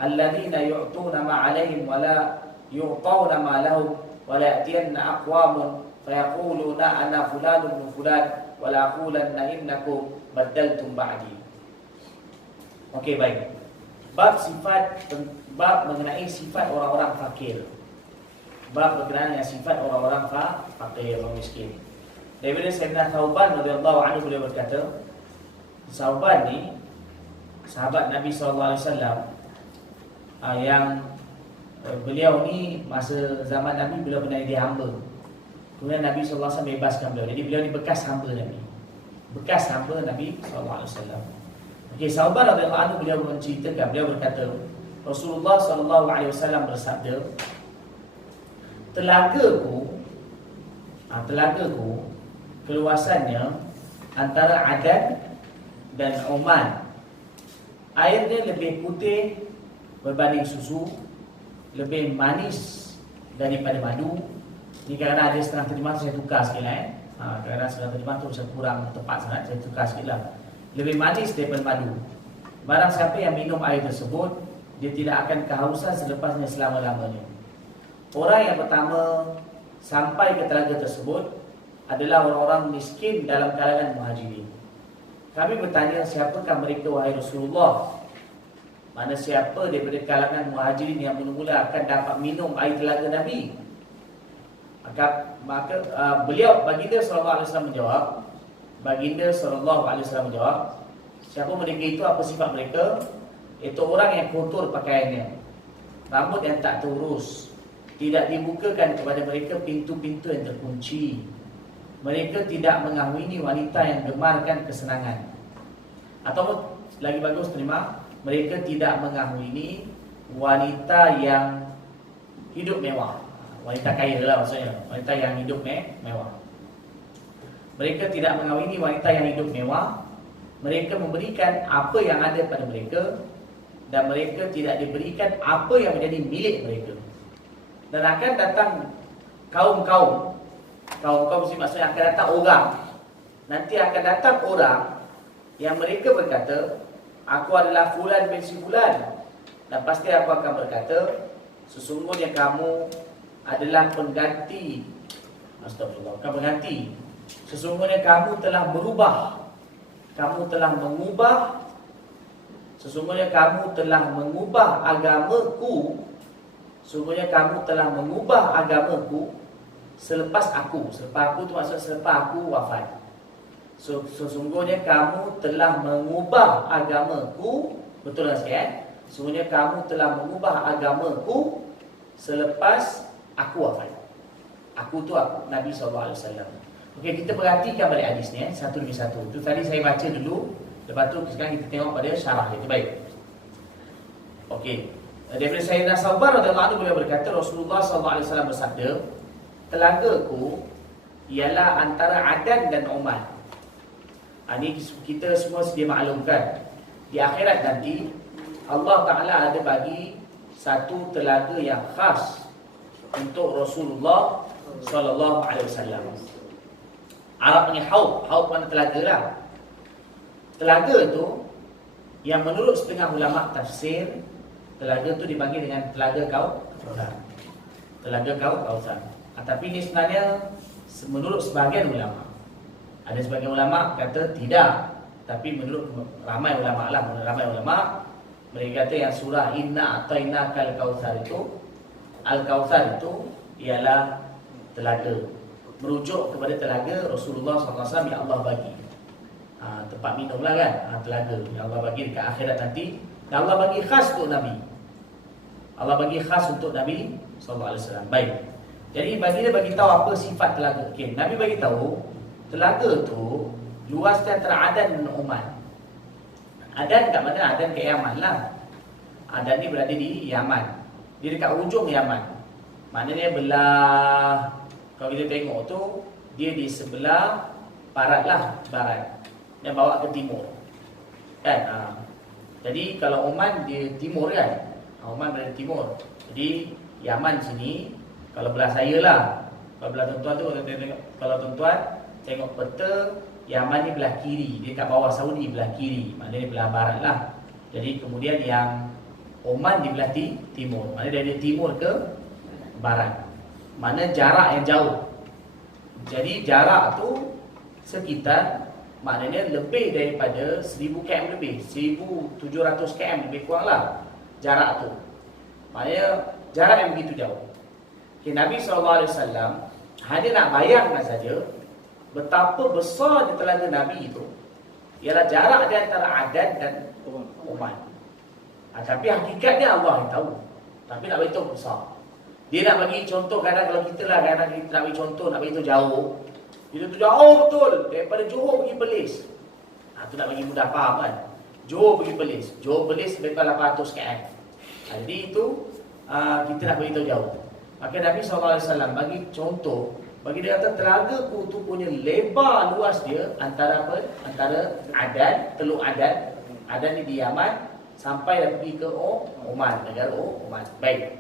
alladhina yu'tuna ma 'alaihim wa la yu'tawna ma lahum wa la ya'tiyanna aqwamun fayaquluna ana fulan ibn fulan wa la aqulanna innakum baddaltum ba'di. Okey, baik. Bab mengenai sifat orang-orang fakir. Bab berkenaan dengan sifat orang-orang fakir, orang miskin. Daripada Sayyidina Thauban radhiyallahu anhu, beliau berkata, Thauban ni sahabat Nabi SAW yang beliau ni masa zaman Nabi beliau pernah jadi hamba. Kemudian Nabi SAW bebaskan beliau. Jadi beliau ni bekas hamba Nabi. Bekas hamba Nabi SAW. Okey, Thauban radhiyallahu anhu beliau menceritakan, beliau berkata, Rasulullah SAW bersabda, telagaku keluasannya antara Adan dan Oman. Airnya lebih putih berbanding susu, lebih manis daripada madu. Ini kerana ada setengah terjemahan saya tukar sikit lah. Kerana setengah terjemahan tu saya kurang tepat sangat, saya tukar sikit lah. Lebih manis daripada madu. Barang siapa yang minum air tersebut, dia tidak akan kehausan selepasnya selama-lamanya. Orang yang pertama sampai ke telaga tersebut adalah orang-orang miskin dalam kalangan muhajirin. Kami bertanya, siapakah mereka wahai Rasulullah? Mana siapa daripada kalangan muhajirin yang mula-mula akan dapat minum air telaga Nabi? Maka baginda sallallahu alaihi wasallam menjawab, siapa mereka itu, apa sifat mereka? Itu orang yang kotor pakaiannya, rambut yang tak terurus, tidak dibukakan kepada mereka pintu-pintu yang terkunci. Mereka tidak mengahwini wanita yang gemarkan kesenangan. Atau lagi bagus terima, mereka tidak mengahwini wanita yang hidup mewah. Wanita kaya lah maksudnya, wanita yang hidup mewah. Mereka tidak mengahwini wanita yang hidup mewah. Mereka memberikan apa yang ada pada mereka, dan mereka tidak diberikan apa yang menjadi milik mereka. Dan akan datang kaum-kaum maksudnya akan datang orang. Nanti akan datang orang yang mereka berkata, aku adalah fulan bin si fulan. Dan pasti aku akan berkata, sesungguhnya kamu adalah pengganti. Astagfirullah, bukan pengganti. Sesungguhnya kamu telah berubah. Kamu telah mengubah. Sesungguhnya kamu telah mengubah agamaku. Sesungguhnya kamu telah mengubah agamaku selepas aku. Selepas aku tu maksud selepas aku wafat. Sesungguhnya kamu telah mengubah agamaku. Betul tak sekalian? Sesungguhnya kamu telah mengubah agamaku selepas aku wafat. Aku tu aku, Nabi SAW. Okey, kita perhatikan balik hadis ni satu demi satu. Tu tadi saya baca dulu, lepas tu sekarang kita tengok pada syarah dia. Baik. Okey. Daripada Sayyidina Thauban radhiyallahu anhu beliau berkata, Rasulullah SAW bersabda, telagaku ialah antara Adan dan Oman. Ini kita semua sedia maklumkan. Di akhirat nanti Allah Ta'ala ada bagi satu telaga yang khas untuk Rasulullah SAW. Arab panggil haud. Haud mana telaga lah. Telaga tu yang menurut setengah ulama tafsir, telaga tu dipanggil dengan telaga Kautsar. Telaga Kautsar. Tapi ini sebenarnya menurut sebahagian ulama. Ada sebagian ulama kata tidak. Tapi menurut ramai ulama lah, mereka kata yang surah Inna Atainakal Kautsar itu, Al-Kautsar itu ialah telaga, merujuk kepada telaga Rasulullah SAW yang Allah bagi. Tempat minum lah kan, telaga yang Allah bagi dekat akhirat nanti. Dan Allah bagi khas untuk Nabi. Allah bagi khas untuk Nabi SAW. Baik. Jadi dia bagi tahu apa sifat telaga. Okay, Nabi bagi tahu telaga tu luas antara Adan dan Oman. Adan kat mana? Adan kat Yaman lah. Adan ni berada di Yaman. Dia dekat ujung Yaman. Maknanya belah, kalau kita tengok tu, dia di sebelah barat lah, barat. Dan bawa ke timur. kan. Jadi kalau Oman di timur kan, Oman berada di timur. Jadi Yaman sini, kalau belah saya lah, kalau belah tuan-tuan tu, kalau tuan-tuan tengok peta, Yaman ni belah kiri, dia kat bawah Saudi belah kiri, maknanya belah barat lah. Jadi kemudian yang Oman di belah timur, maknanya dari timur ke barat, mana jarak yang jauh. Jadi jarak tu sekitar, maknanya lebih daripada 1000 km lebih, 1700 km lebih kurang lah jarak tu. Maknanya jarak yang begitu jauh. Okay, Nabi SAW hanya nak bayangkan saja betapa besar di telaga Nabi itu ialah jarak di antara Adan dan Oman. Tapi hakikatnya Allah yang tahu. Tapi nak beritahu besar. Dia nak bagi contoh, kadang kalau kita lah, kadang kita nak bagi contoh, nak beritahu jauh. Itu tu jauh betul, daripada Johor pergi Perlis. Tu nak bagi mudah faham kan. Johor pergi Perlis, Johor Perlis lebih kurang 800 km. Jadi itu kita nak beritahu jauh. Maka Nabi SAW bagi contoh, bagi dia kata telaga tu punya lebar luas dia antara apa? Antara Adan, Teluk Adan. Adan ni di Yaman sampai dah pergi ke Oman, negara Oman. Baik.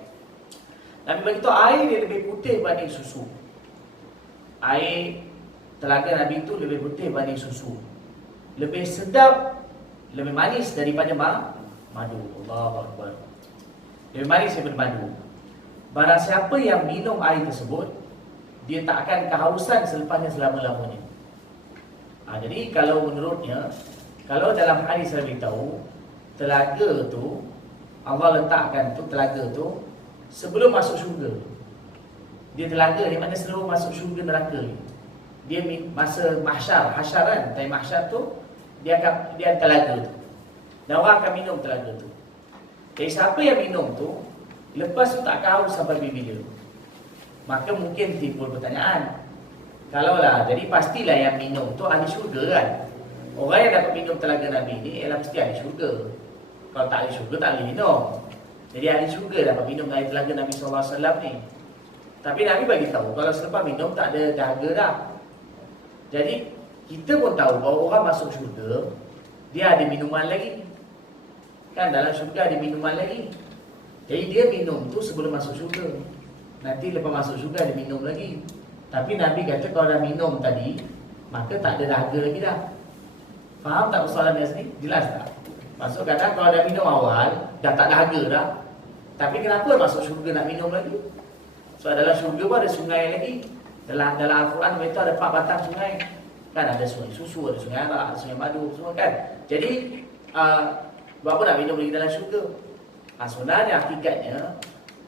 Nabi bagi tahu air dia lebih putih berbanding susu. Air telaga Nabi itu lebih putih berbanding susu. Lebih sedap, lebih manis daripada madu. Allahu Akbar. Lebih manis daripada madu. Barang siapa yang minum air tersebut, dia tak akan kehausan selepasnya selama-lamanya. Jadi kalau menurutnya, kalau dalam hadis saya beritahu, telaga tu Allah letakkan tu telaga tu sebelum masuk syurga. Dia telaga ni maknanya sebelum masuk syurga neraka ni. Dia masa mahsyar, hasyar kan, time mahsyar tu dia telaga tu. Dan orang akan minum telaga tu. Jadi siapa yang minum tu, lepas tu tak akan haus sampai bila. Maka mungkin timbul pertanyaan, kalaulah, jadi pastilah yang minum tu ahli syurga kan. Orang yang dapat minum telaga Nabi ni ialah mesti ahli syurga. Kalau tak ahli syurga tak boleh minum. Jadi ahli syurga dapat minum air telaga Nabi SAW ni. Tapi Nabi bagi tahu kalau selepas minum tak ada dahaga dah. Jadi kita pun tahu bahawa orang masuk syurga, dia ada minuman lagi. Kan dalam syurga ada minuman lagi. Jadi dia minum tu sebelum masuk syurga. Nanti lepas masuk syurga dia minum lagi. Tapi Nabi kata kalau dah minum tadi, maka tak ada dahaga lagi dah. Faham tak persoalan dia sini? Jelas tak? Maksud kata kalau dah minum awal, dah tak dahaga dah. Tapi kenapa masuk syurga nak minum lagi? Sebab dalam syurga pun ada sungai lagi. Dalam Al-Quran itu ada 4 batang sungai. Kan ada sungai susu, ada sungai arak, ada sungai madu, semua kan. Jadi buat apa nak minum lagi dalam syurga? Sebenarnya hakikatnya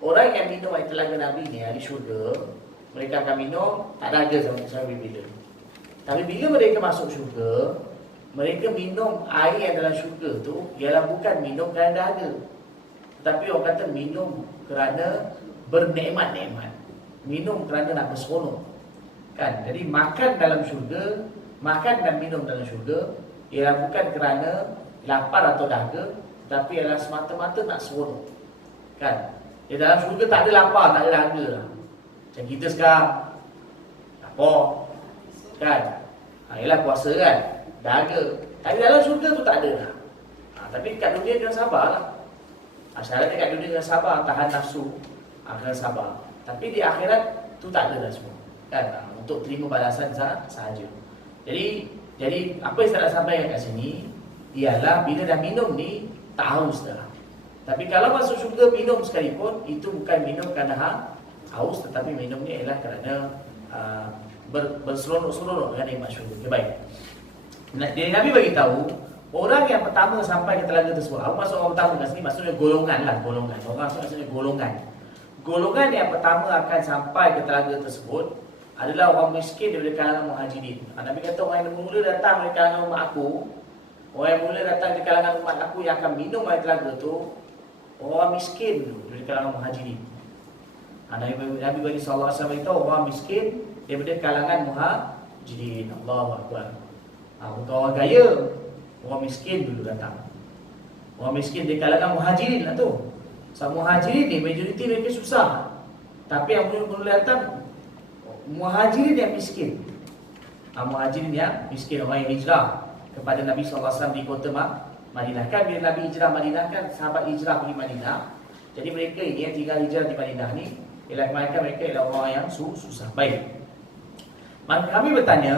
orang yang minum air telaga Nabi ni ahli syurga, mereka akan minum tak dahaga sampai bila. Tapi bila mereka masuk syurga, mereka minum air yang dalam syurga tu ialah bukan minum kerana dahaga, tetapi orang kata minum kerana bernikmat-nikmat, minum kerana nak berseronok kan. Jadi makan dalam syurga, makan dan minum dalam syurga ialah bukan kerana lapar atau dahaga, tapi ialah semata-mata nak seronok kan. Di dalam syurga tak ada lapar, tak ada dahaga lah. Macam kita sekarang lapar kan, ialah puasa kan, dahaga. Tapi dalam syurga tu tak ada lah. Tapi kat dunia kena sabar lah. Syaratnya kat dunia kena sabar, tahan nafsu, kena sabar. Tapi di akhirat tu tak ada dah semua kan, untuk terima balasan sahaja. Jadi apa yang saya nak sampaikan kat sini ialah bila dah minum ni tak haus dah. Tapi kalau masuk syurga minum sekalipun, itu bukan minum kerana haus, tetapi minum ni ialah kerana berseronok-seronok dengan nikmat syurga. Okay, baik. Nabi bagi tahu orang yang pertama sampai ke telaga tersebut. Apa maksud orang pertama kat sini? Maksudnya golongan lah, golongan. Orang maksudnya golongan. Golongan yang pertama akan sampai ke telaga tersebut adalah orang miskin daripada kalangan muhajirin. Nabi kata orang yang mula datang dari kalangan umat aku, orang yang mula datang di kalangan umat aku yang akan minum air telaga tu, orang miskin dari kalangan muhajirin. Nabi bagi SAW beritahu orang miskin daripada kalangan muhajirin. Allahu Akbar. Bukan orang kaya, orang miskin dulu datang. Orang miskin dari kalangan muhajirin lah tu. So, muhajirin ni majoriti mereka susah. Tapi yang mula datang muhajirin yang miskin. Muhajirin yang miskin, orang yang hijrah kepada Nabi SAW di kota Madinah. Kan bila Nabi hijrah Madinah kan sahabat hijrah pergi Madinah. Jadi mereka ini yang tinggal hijrah di Madinah ni ialah kebanyakan mereka ialah orang yang susah. Baik. Maka kami bertanya,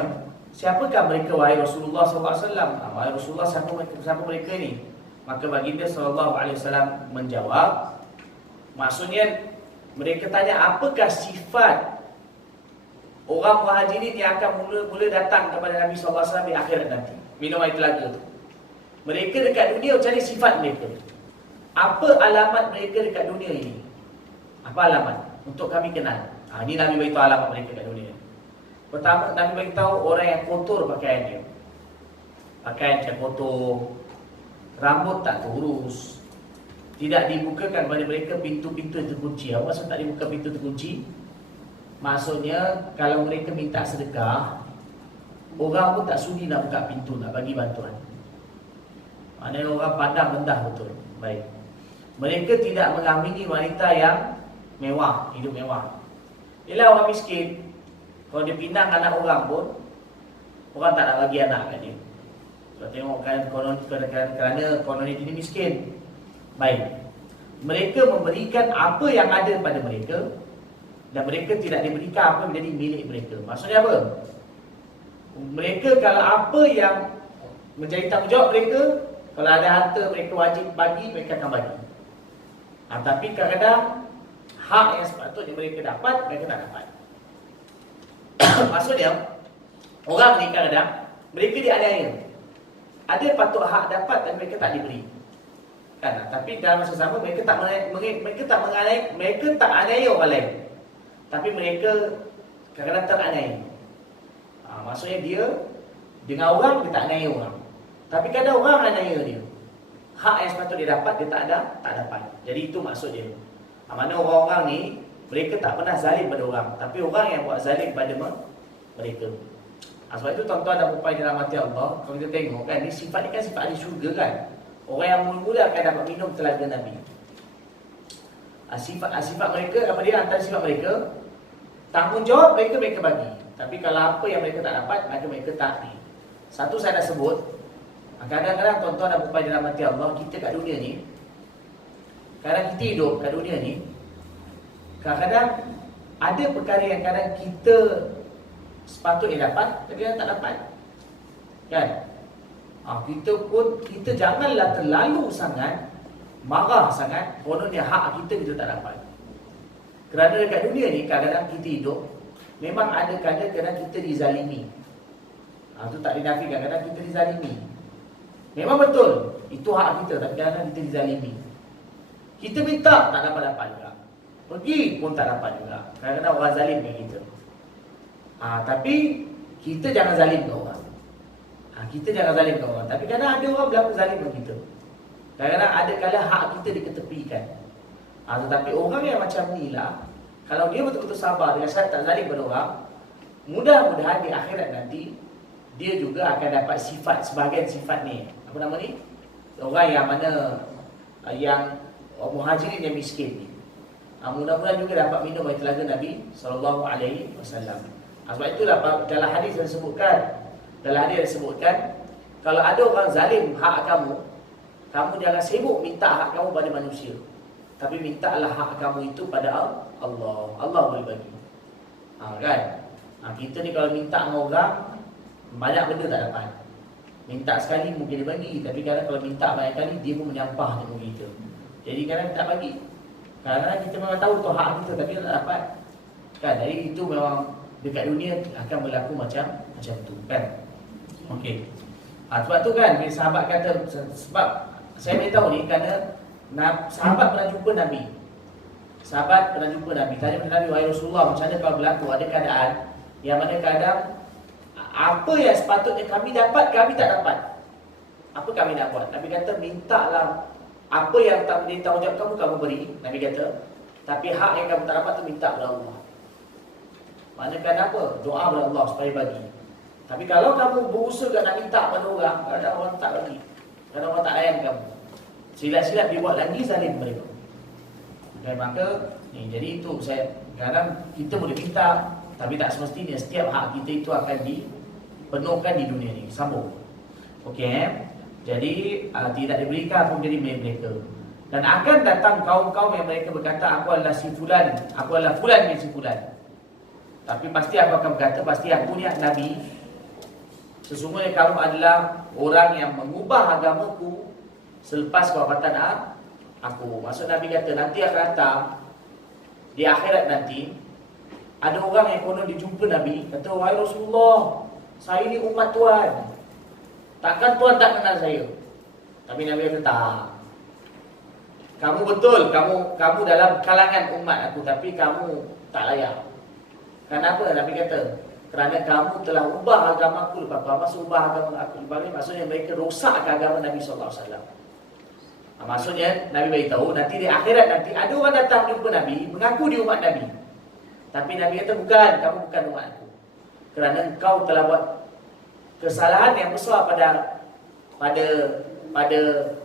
siapakah mereka wahai Rasulullah SAW? Wahai Rasulullah, siapa mereka ini? Maka baginda SAW menjawab, maksudnya mereka tanya apakah sifat orang muhajirin yang akan mula datang kepada Nabi SAW di akhirat nanti, minum air telaga tu. Mereka dekat dunia macam mana sifat mereka? Apa alamat mereka dekat dunia ini? Apa alamat? Untuk kami kenal. Ini Nabi beritahu alamat mereka dekat dunia. Pertama, Nabi beritahu orang yang kotor pakaian dia. Pakaian macam kotor, rambut tak terurus, tidak dibukakan kepada mereka pintu-pintu terkunci. Apa maksud tak dibuka pintu terkunci? Maksudnya kalau mereka minta sedekah, orang pun tak sudi nak buka pintu, nak bagi bantuan. Maknanya orang pandang rendah betul. Baik. Mereka tidak mengamini wanita yang mewah, hidup mewah. Ialah orang miskin, kalau dia pinang anak orang pun, orang tak nak bagi anak kat dia. Sebab tengok kan kerana konon ini miskin. Baik. Mereka memberikan apa yang ada pada mereka, dan mereka tidak diberikan apa yang menjadi milik mereka. Maksudnya apa? Mereka kalau apa yang menjadi tanggungjawab mereka, kalau ada harta mereka wajib bagi, mereka akan bagi. Tapi kadang-kadang hak yang sepatutnya mereka dapat, mereka tak dapat. Maksudnya orang ni kadang-kadang mereka dianiaya. Ada patut hak dapat dan mereka tak diberi. Kan? Tapi dalam masa sama mereka tak aniaya orang lain. Tapi mereka kadang-kadang teraniaya. Maksudnya dia dengan orang dia tak aniaya orang. Tapi kadang orang aniaya dia. Hak yang sepatutnya dia dapat dia tak dapat. Jadi itu maksud dia. Mana orang-orang ni mereka tak pernah zalim pada orang, tapi orang yang buat zalim pada mereka. Sebab itu tuan-tuan dan puan dalam hati Allah, kalau kita tengok kan, ni sifat ni kan sifat ahli syurga kan. Orang yang mula-mula akan dapat minum telaga Nabi. Sifat mereka, apa dia antara sifat mereka? Tanggungjawab mereka bagi. Tapi kalau apa yang mereka tak dapat, maka mereka tak ni. Satu saya dah sebut, kadang-kadang tuan-tuan dan puan dalam hati Allah, kita kat dunia ni, kadang kita hidup kat dunia ni, kadang-kadang ada perkara yang kadang kita sepatutnya dapat, tapi kadang tak dapat. Kan? Kita janganlah terlalu sangat marah sangat kononnya hak kita tak dapat. Kerana dekat dunia ni kadang-kadang kita hidup memang ada kadang-kadang kita dizalimi. Itu tak dinafikan, kadang-kadang kita dizalimi. Memang betul, itu hak kita, tapi kadang-kadang kita dizalimi. Kita minta tak dapat juga. Pergi pun tak dapat juga. Kadang-kadang orang zalim dengan kita. Tapi kita jangan zalim ke orang. Kita jangan zalim ke orang. Tapi kadang ada orang berlaku zalim dengan kita. Kadang-kadang ada kala hak kita diketepikan. Tetapi orang yang macam ni lah, kalau dia betul-betul sabar dengan syarat tak zalim pada orang, mudah-mudahan di akhirat nanti dia juga akan dapat sifat, sebahagian sifat ni. Apa nama ni? Orang yang mana yang muhajirin yang miskin ni. Mudah-mudahan juga dapat minum air telaga Nabi SAW. Sebab itulah dalam hadis yang disebutkan, kalau ada orang zalim hak kamu, kamu jangan sibuk minta hak kamu pada manusia, tapi mintalah hak kamu itu pada Allah. Allah boleh bagi. Kan? Kita ni kalau minta dengan orang, banyak benda tak dapat. Minta sekali mungkin dia bagi, tapi kadang kalau minta banyak kali, dia pun menyampah dengan kita. Jadi kadang tak bagi. Kadang-kadang kita memang tahu tu hak kita, tapi tak dapat. Kan? Jadi itu memang dekat dunia akan berlaku macam tu kan. Okey. Sebab tu kan bila sahabat kata, sebab saya beritahu ni kerana sahabat pernah jumpa Nabi. Sahabat pernah jumpa Nabi. Tanya kepada Nabi, wahai Rasulullah, macam mana kalau berlaku ada keadaan yang mana kadang apa yang sepatutnya kami dapat, kami tak dapat. Apa kami nak buat? Nabi kata, mintalah apa yang tak menjadi tanggungjawab kamu beri. Nabi kata, tapi hak yang kamu tak dapat tu minta kepada Allah. Maknanya apa? Doa kepada Allah supaya bagi. Tapi kalau kamu berusaha nak minta pada orang, kadang orang tak bagi. Kadang orang tak layan kamu. Silap-silap dia buat lagi zalim mereka. Dan maka jadi itu kadang kita boleh minta, tapi tak semestinya setiap hak kita itu akan dipenuhkan di dunia ni. Sambung. Okey. Jadi tidak diberikan pun jadi milik mereka. Dan akan datang kaum-kaum yang mereka berkata, aku adalah si fulan, aku adalah fulan bin si fulan. Tapi pasti aku akan berkata, pasti aku ni Nabi. Sesungguhnya kamu adalah orang yang mengubah agamaku selepas kewafatan aku. Maksud Nabi kata, nanti akan datang di akhirat nanti, ada orang yang konon dijumpa Nabi, kata, wahai Rasulullah, saya ni umat Tuhan, takkan Tuhan tak kenal saya? Tapi Nabi kata, tak. Kamu betul, kamu dalam kalangan umat aku, tapi kamu tak layak. Kenapa? Nabi kata, kerana kamu telah ubah agamaku lepas kau. Maksud ubah agama aku lepas ni, maksudnya mereka rosakkan agama Nabi SAW. Maksudnya Nabi beritahu, nanti di akhirat nanti ada orang datang jumpa Nabi, mengaku dia umat Nabi. Tapi Nabi kata, bukan, kamu bukan umat aku. Kerana kau telah buat kesalahan yang besar pada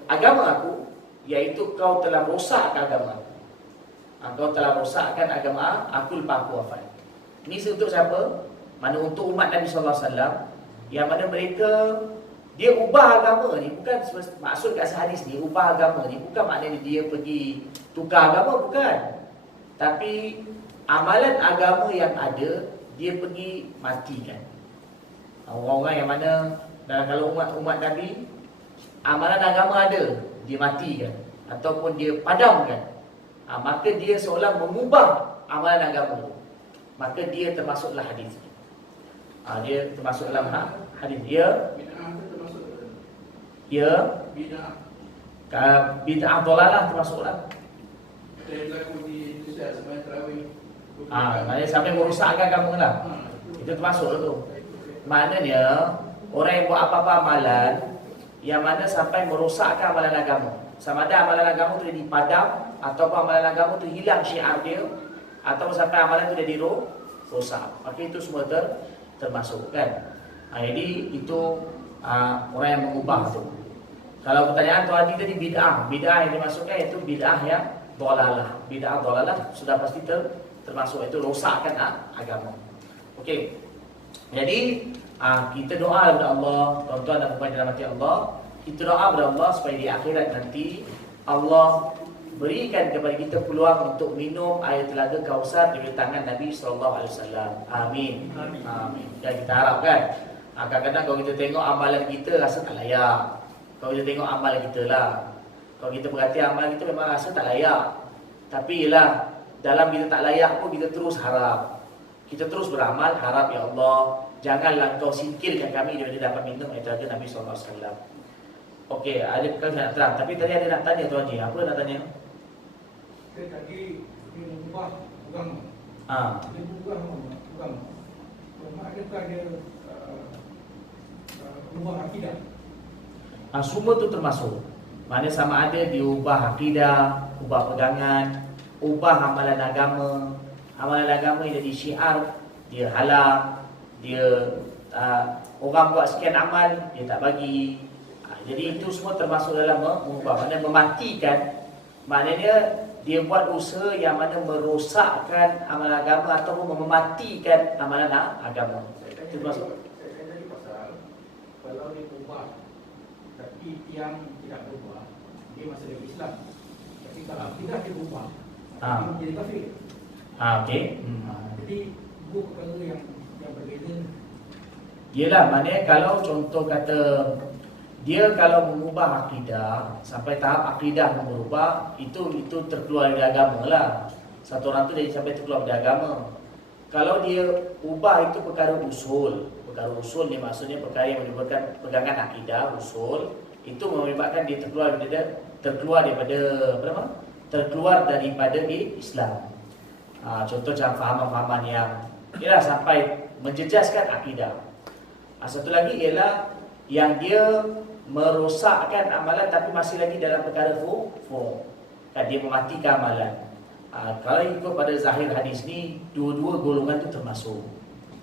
agama aku, iaitu kau telah rosakkan agama aku. Kau telah rosakkan agama aku lepas aku wafat. Ini untuk siapa? Mana untuk umat Nabi SAW, yang mana mereka dia ubah agama ni, bukan maksud kat hadis ni, ubah agama ni bukan maknanya dia pergi tukar agama, bukan. Tapi amalan agama yang ada dia pergi matikan. Orang-orang yang mana dalam kalau umat Nabi, amalan agama ada, dia matikan ataupun dia padamkan. Maka dia seolah mengubah amalan agama itu. Maka dia termasuklah hadis. Dia termasuk dalam hadis. Dia bid'ah dolalah termasuklah. Ada yang berlaku di Indonesia sembahyang tarawih. Maknanya sampai merosakkan agama lah. Itu termasuk tu. Maknanya orang yang buat apa-apa amalan yang mana sampai merosakkan amalan agama. Sama ada amalan agama tu jadi padam, ataupun amalan agama tu hilang syiar dia, atau sampai amalan tu jadi rosak. Maka itu semua termasuk kan. Jadi itu orang yang mengubah tu. Kalau pertanyaan tu tadi bid'ah yang dimasukkan itu bid'ah yang dolalah. Bid'ah dolalah sudah pasti termasuk, itu rosakkan agama. Okey. Jadi kita doa kepada Allah, tuan-tuan dan puan dalam hati Allah, kita doa kepada Allah supaya di akhirat nanti Allah berikan kepada kita peluang untuk minum air telaga Kausar dari tangan Nabi SAW. Amin. Amin. Dan kita harapkan kadang-kadang kalau kita tengok amalan kita rasa tak layak. Kalau kita tengok amalan kita lah, kalau kita perhati amalan kita memang rasa tak layak. Tapi ialah dalam kita tak layak pun kita terus harap, kita terus beramal, harap ya Allah, janganlah Engkau singkirkan kami daripada dapat minum air telaga Nabi SAW. Okey, ada perkara nak terang. Tapi tadi ada nak tanya Tuan Haji. Apa nak tanya? Saya tadi mengubah agama. Dia mengubah agama. Adakah dia mengubah akidah? Semua tu termasuk. Maknanya sama ada diubah akidah, ubah pegangan, ubah amalan agama. Amalan agama yang jadi syiar, dia halal, dia orang buat sekian amal, dia tak bagi. Jadi itu semua termasuk dalam mengubah. Maknanya mematikan, maknanya dia buat usaha yang mana merosakkan amalan agama ataupun mematikan amalan agama. Itu termasuk. Saya tadi pasal kalau dia ubah tapi yang tidak berubah, dia masih lagi Islam. Tapi kalau tidak dia berubah, dia menjadi kafir. Okey. Jadi dua perkara yang berbeza. Yelah, maknanya kalau contoh kata dia kalau mengubah akidah sampai tahap akidah berubah, itu terkeluar dari agama lah. Satu orang tu jadi sampai terkeluar dari agama. Kalau dia ubah itu perkara usul. Perkara usul ni maksudnya perkara yang menyebabkan pegangan akidah usul, itu menyebabkan dia terkeluar daripada Islam. Contoh macam fahaman-fahaman yang ialah sampai menjejaskan akidah. Satu lagi ialah yang dia merosakkan amalan tapi masih lagi dalam perkara furu'. Dia mematikan amalan. Kalau ikut pada zahir hadis ni, dua-dua golongan itu termasuk.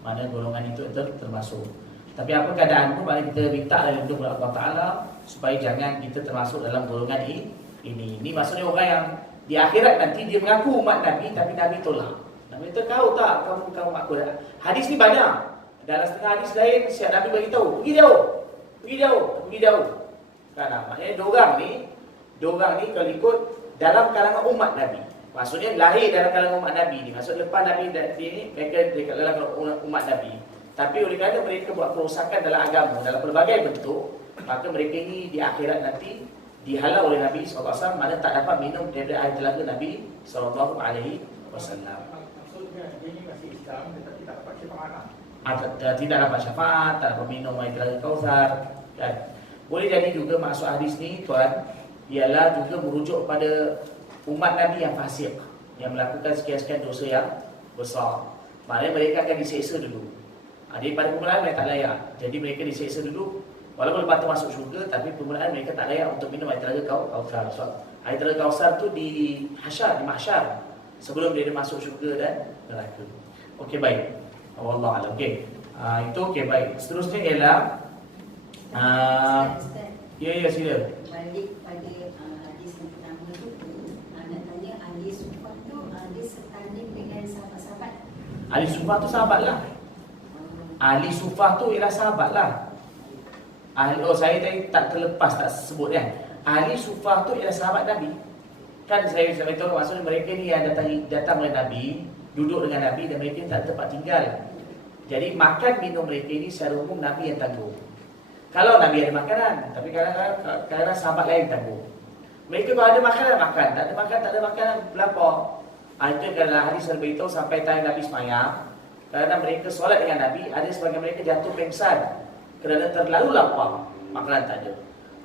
Mana golongan itu termasuk. Tapi apa keadaan pun, mari kita minta lindung kepada Allah Ta'ala supaya jangan kita termasuk dalam golongan ini. Ini maksudnya orang yang di akhirat nanti dia mengaku umat Nabi tapi Nabi tolak. Nabi kata, kau tak, kamu bukan umat aku. Hadis ni banyak. Dalam setengah hadis lain, siap Nabi beritahu, pergi jauh. Kan, maknanya diorang ni kalau ikut dalam kalangan umat Nabi. Maksudnya lahir dalam kalangan umat Nabi ni. Maksud lepas Nabi ni mereka dekat dalam umat Nabi. Tapi oleh kerana mereka buat kerosakan dalam agama dalam pelbagai bentuk, maka mereka ini di akhirat nanti dihalau oleh Nabi SAW, mana tak dapat minum daripada air telaga Nabi SAW. Maksudnya dia ni masih Islam tetapi tak dapat syafaat. Tidak dapat syafaat, tak dapat minum air telaga Kautsar, kan? Boleh jadi juga maksud hadis ni tuan ialah juga merujuk pada umat Nabi yang fasik, yang melakukan sekian-sekian dosa yang besar. Maknanya mereka akan diseksa dulu. Daripada permulaan mereka tak layak, jadi mereka diseksa dulu. Walaupun lepas tu masuk syurga, tapi permulaan mereka tak layak untuk minum air telaga Kautsar. So, air telaga Kautsar tu di mahsyar, sebelum dia masuk syurga dan neraka. Okey, baik. Wallahu a'lam. Okey. Itu okey, baik. Seterusnya ialah ya sila. Balik pada hadis yang pertama tu, nak tanya ahli sufah tu dia setanding dengan sahabat-sahabat. Ahli sufah tu sahabat lah. Ahli sufah tu ialah sahabat lah. Saya tadi tak terlepas tak sebut kan. Ahli sufah tu ialah sahabat Nabi. Kan saya tahu maksudnya mereka ni yang datang oleh Nabi, duduk dengan Nabi dan mereka tak ada tempat tinggal. Jadi makan minum mereka ini secara umum Nabi yang tanggung. Kalau Nabi ada makanan, tapi kadang-kadang sahabat lain tanggung. Mereka kalau ada makanan makan, tak ada makanan berlapar. Itu adalah hadis yang beritahu sampai time Nabi semayang. Kadang-kadang mereka solat dengan Nabi, ada sebagian mereka jatuh pingsan kerana terlalu lapar, makanan tak ada.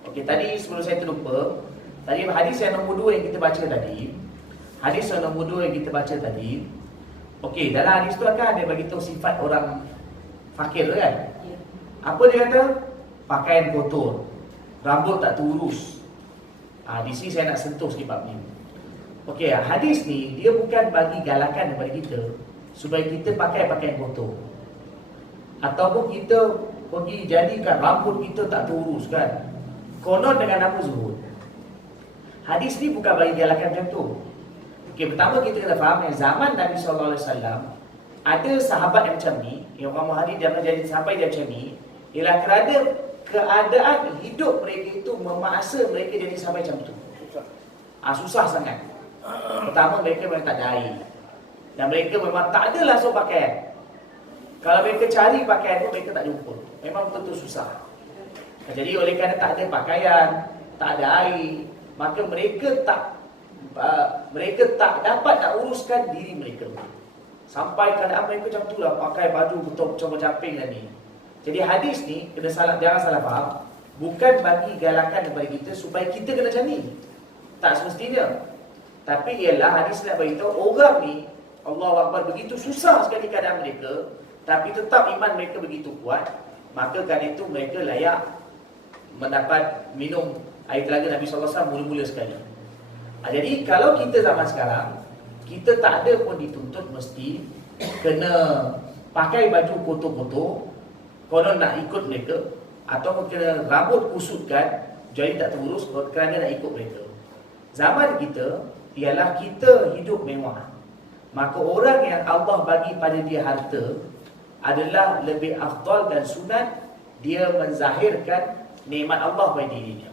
Okey, tadi sebelum saya terlupa, tadi hadis yang nombor 2 yang kita baca tadi. Hadis yang nombor 2 yang kita baca tadi. Okey, dalam hadis tu kan dia bagi tahu sifat orang fakir kan? Ya. Apa dia kata? Pakaian kotor, rambut tak terurus. Di sini saya nak sentuh sikit bab ni. Okey, hadis ni dia bukan bagi galakan kepada kita supaya kita pakai pakaian kotor, ataupun kita pergi jadikan rambut kita tak terurus kan, konon dengan nama zuhud. Hadis ni bukan bagi galakan macam tu. Okey, pertama kita kena faham yang zaman Nabi SAW ada sahabat yang macam ni, yang orang Muhajirin dia menjadi sampai dia macam ni, ialah kerana keadaan hidup mereka itu memaksa mereka jadi sampai macam tu. Susah sangat. Pertama, mereka memang tak ada air, dan mereka memang tak ada langsung pakaian. Kalau mereka cari pakaian pun mereka tak jumpa. Memang betul-betul susah. Jadi oleh kerana tak ada pakaian, tak ada air, maka mereka tak dapat nak uruskan diri mereka. Sampai keadaan mereka macam tu lah, pakai baju betul camping dan ni. Jadi hadis ni jangan salah faham, bukan bagi galakan kepada kita supaya kita kena macam ni. Tak semestinya. Tapi ialah hadis nak beritahu orang ni, Allahu Akbar, begitu susah sekali keadaan mereka, tapi tetap iman mereka begitu kuat, maka kerana itu mereka layak mendapat minum air telaga Nabi SAW mula-mula sekali. Jadi kalau kita zaman sekarang, kita tak ada pun dituntut mesti kena pakai baju kotor-kotor, konon nak ikut mereka, ataupun kena rambut kusutkan jadi tak terurus kerana nak ikut mereka. Zaman kita ialah kita hidup mewah, maka orang yang Allah bagi pada dia harta adalah lebih afdal dan sunat dia menzahirkan nikmat Allah pada dirinya.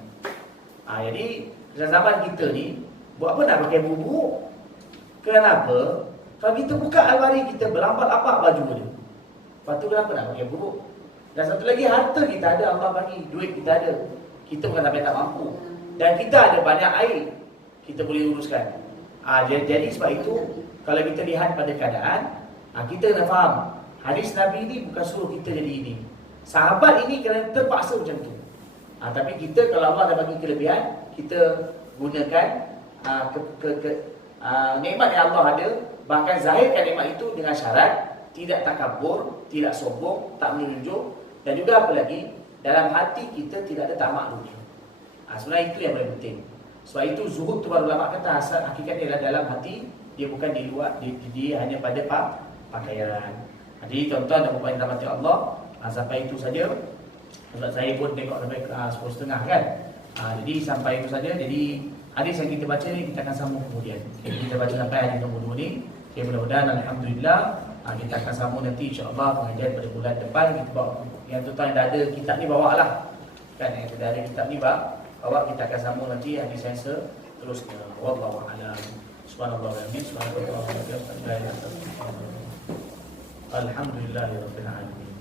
Jadi zaman kita ni buat apa nak pakai buruk? Kenapa? Kalau kita buka almari kita belampak-lampak baju dia. Lepas tu kenapa nak pakai buruk? Dan satu lagi, harta kita ada, Allah bagi, duit kita ada, kita bukan sampai tak mampu, dan kita ada banyak air, kita boleh uruskan. Jadi sebab itu kalau kita lihat pada keadaan, kita kena faham hadis Nabi ni bukan suruh kita jadi ini. Sahabat ini kerana terpaksa macam tu. Tapi kita kalau Allah dah bagi kelebihan, kita gunakan nikmat yang Allah ada, bahkan zahirkan nikmat itu dengan syarat tidak takabur, tidak sombong, tak menunjuk, dan juga apa lagi, dalam hati kita tidak ada tamak dunia. Sebenarnya itu yang paling penting. Sebab itu zuhud tu baru ulama kata asal hakikatnya adalah dalam hati, dia bukan di luar, dia hanya pada pakaian. Jadi tuan-tuan dan puan-puan yang dirahmati Allah, sampai itu saja. Sebab saya pun tengok sampai 10.30 kan. Jadi sampai itu saja. Jadi hadis yang kita baca ni kita akan sambung kemudian. Kita baca sampai hadis nombor 2 ni. Mudah-mudahan alhamdulillah kita akan sambung nanti insya-Allah pengajian pada bulan depan. Kita bawa yang tuan-tuan yang dah ada kitab ni bawa lah. Kan yang dah ada kitab ni Awak kita akan sambung nanti hadis yang seterusnya. Wallahu a'lam. Subhanallah wa bihamdihi, subhanallah wa bihamdihi, alhamdulillahirabbil alamin.